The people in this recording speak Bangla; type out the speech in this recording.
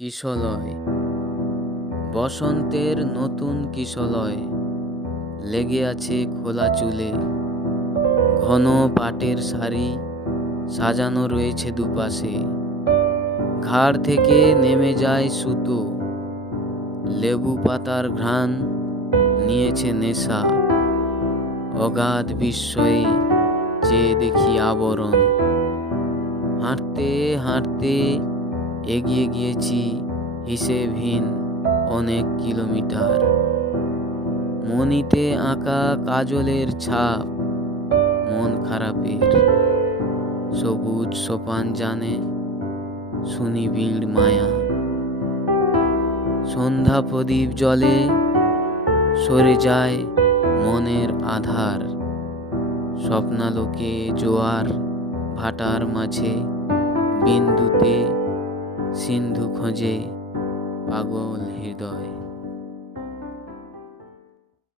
কিশলয়। বসন্তের নতুন কিশলয় লেগে আছে খোলা চুলে। ঘন পাটের শাড়ি সাজানো রয়েছে দুপাশে। ঘাড় থেকে নেমে যায় সুতো। লেবু পাতার ঘ্রাণ নিয়েছে নেশা। অগাধ বিস্ময়ে চেয়ে দেখি আবরণ। হাঁটতে হাঁটতে এগিয়ে গিয়েছি হিসেবহীন অনেক কিলোমিটার। মনিতে আঁকা কাজলের ছাপ, মন খারাপের। সবুজ সোপান জানে সুনিবিড় মায়া। সন্ধ্যা প্রদীপ জলে সরে যায় মনের আধার। স্বপ্নালোকে জোয়ার ভাটার মাঝে বিন্দুতে সিন্ধু খোঁজে পাগল হৃদয়।